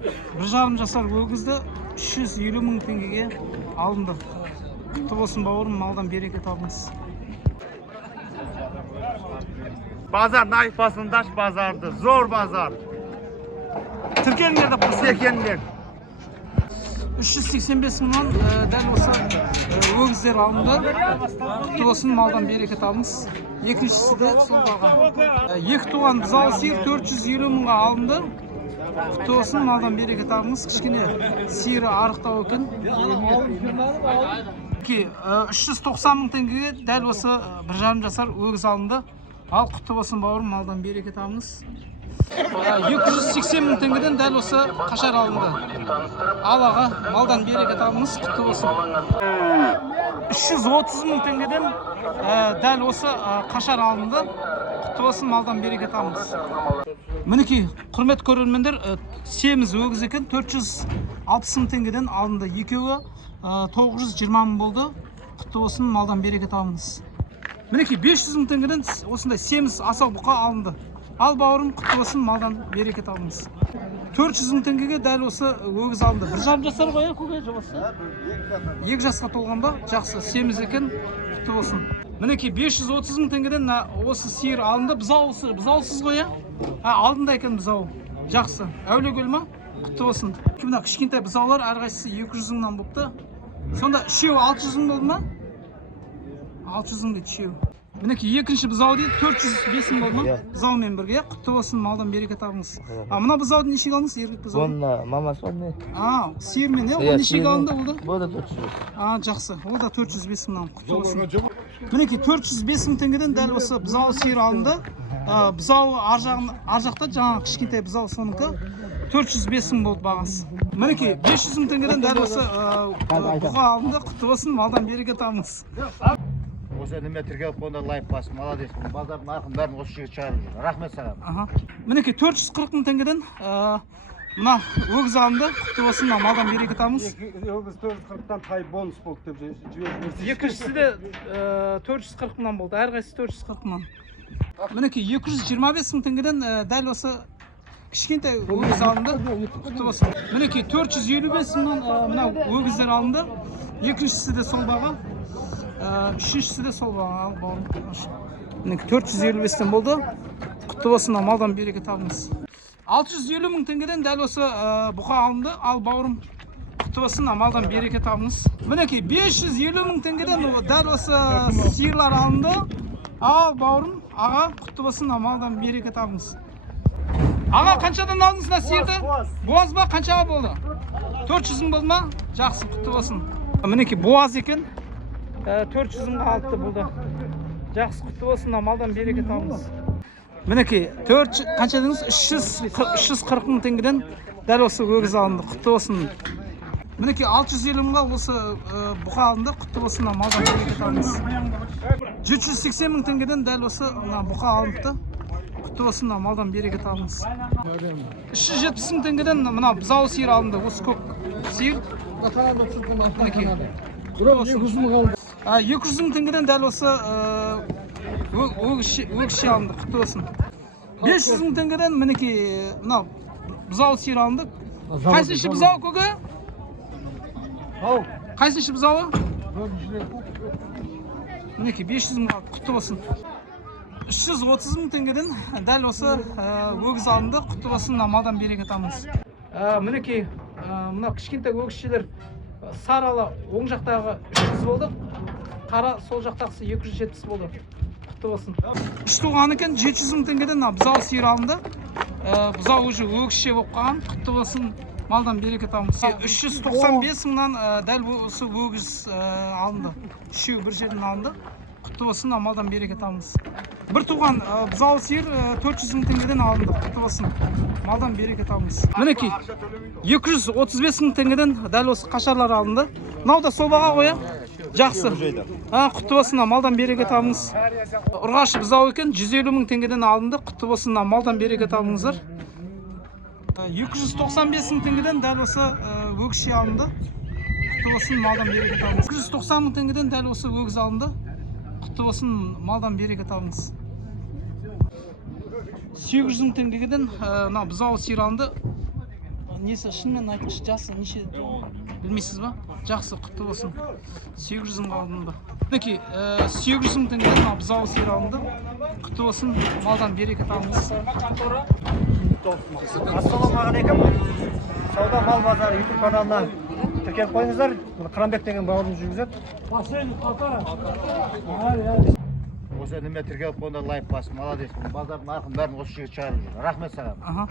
1,5 жасар өгізді 350 мың теңгеге алынды. Құтты болсын бауырым, малдан берекет табыңыз. Bazar nayfasındaş bazardı. Zor bazar. Тіркеліңдер деп қойсын. Tekenler. 385 мыңнан дәл осы өгіздер алынды. Құтты болсын, малдан берекет табыңыз. Екіншісі де сол баға. Екі туған бұзау сиыр 450 мыңға алынды. Құтты болсын, малдан берекет табыңыз. Кішкене сиыры арықтау екен. 390 мың теңгеге дәл осы 1,5 жасар өгіз алынды. Ал құтты болсын бауырым, малдан берекет табыңыз. 280 мың теңгеден дәл осы қашар алынды. Ал аға, малдан берекет табыңыз, құтты болсын. 330 мың теңгеден дәл осы қашар алынды. Құтты болсын, малдан берекет табыңыз. Мінекей, құрмет көрермендер, семіз өгіз екен, 460 мың теңгеден алынды. Екеуі 920 мың болды. Құтты болсын, малдан берекет табыңыз. Мінекей 500 мың теңгеден осындай семіз асау бұқа алынды. Ал бауырым, құтты болсын, малдан берекет табыңыз. 400 мың теңгеге дәл осы өгіз алынды. 1,5 жасар ғой, көке жобасы? 2 жасқа толған ба? Жақсы, семіз екен, құтты болсын. Мінекей 530 мың теңгеден осы сиыр алынды. Бұзаусыз ғой, алдында екен бұзау. Жақсы, әуле көл ма? Құтты болсын. Мына кішкентай бұзаулар әрқайсысы 200 мыңнан болыпты. Сонда үшеуі 600 мың болды ма? 600 мың дейді үшеуі. Мінекей екінші бұзау дейді 405 мың болды ма? Бұзаумен бірге. Құтты болсын, малдан берекет табыңыз. Мына бұзауды нешеге алыңыз, еркек бұзау? Оның мамасы бар не? Сиырмен, ол нешеге алынды болды? Бұл да 405. Жақсы, ол да 405 мыңнан. Құтты болсын. Мінекей 405 мың теңгеден дәл осы бұзау сиыр алынды. Бұзау ар жақта жаңағы кішкентай бұзау соныкі 405 мың болды бағасы. Мінекей 500 мың теңгеден дәл осы бұқа алынды. Құтты болсын, малдан берекет табыңыз. Осы неме тіркеліп қойында лайк басым, молодец. Базардың нарқын бәрін осы жерге шығарып жүр. Рахмет саған. Мінекей 440 мың теңгеден мына өгіз алынды. Құтты болсын, малдан берекет табыңыз. Өгіз 440-тан тай бонус болды деп жіберді. Екіншісі де 440 мыңнан болды. Әрқайсысы 440 мыңнан. Мінекей 225 мың теңгеден дәл осы кішкентай өгіз алынды. Құтты болсын. Мінекей 455 мыңнан мына өгіздер алынды. Екіншісі де сол баға. Үшіншісі де сол баға. Мінекей 455-тен болды. Құтты болсын, малдан берекет табыңыз. 650 мың теңгеден дәл осы бұқа алынды. Ал бауырым, құтты болсын, малдан берекет табыңыз. Мінекей 550 мың теңгеден дәл осы сиырлар алынды. Ал бауырым, аға, құтты болсын, малдан берекет табыңыз. Аға, қаншадан алдыңыз мына сиырды? Боз ба, қаншаға болды? 400 мың болды ма? Жақсы, құтты болсын. Мінекей боз екен. 400 мыңға алыпты болды. Жақсы, құтты болсын, малдан берекет табыңыз. Мінекей, қанша дедіңіз? 340 мың теңгеден дәл осы өгіз алынды. Құтты болсын. Мінекей 650 мыңға осы бұқа алынды. Құтты болсын, малдан берекет табыңыз. 780 мың теңгеден дәл осы бұқа алыныпты. Құтты болсын, малдан берекет табыңыз. 370 мың теңгеден мына бұзау сиыр алынды. Осы көк сиыр. Мінекей. 200 мың теңгеден дәл осы өгізше алынды. Құтты болсын. 500 мың теңгеден мінекей мына бұзау сиыр алынды. Қайсыншы бұзау көке? Қайсыншы бұзауы? Мінекей 500 мыңға құтты болсын. 330 мың теңгеден дәл осы өгіз алынды. Құтты болсын, малдан берекет табыңыз. Мінекей мына кішкентай өгізшелер саралы оң жақтағы 300 болды. Қара сол жақтағысы 270 болды. Құтты болсын. Үш туған екен 700 мың теңгеден бұзау сиыр алынды. Бұзау уже өгізше болып қалған. Құтты болсын, малдан берекет табыңыз. 395 мыңнан дәл осы өгіз алынды. Үшеуі бір жерден алынды. Құтты болсын, малдан берекет табыңыз. Бір туған бұзау сиыр 400 мың теңгеден алынды. Құтты болсын, малдан берекет табыңыз. Мінекей 235 мың теңгеден дәл осы қашарлар алынды. Мынау да сол баға қоя. Жақсы. Құтты болсын, малдан берекет табыңыз. Ұрғашы бұзау екен 150 мың теңгеден алынды. Құтты болсын, малдан берекет табыңыздар. 295 мың теңгеден дәл осы өгізше алынды. Құтты болсын, малдан берекет табыңыз. 290 мың теңгеден дәл осы өгіз алынды. Құтты болсын, малдан берекет табыңыз. 800 мың теңгеден бұзау сиыр алынды. несі шынымен айтыңызшы, жасы неше? Білмейсіз ба? Жақсы, құтты болсын. 800 мыңға алдым ба? Мінекей, 800 мың теңгеден мына бұзау сиыр алынды. Құтты болсын, малдан берекет алыңыз. Ассалаумағалейкум. Сауда мал базары YouTube каналына тіркеліп қойыңыздар. Қыранбек деген бауырым жүргізеді. Осы неме тіркеліп қойғанда лайк басып, молодец. Базардың нарқын бәрін осы жерге шығарып жүр. Рахмет саған. Аха.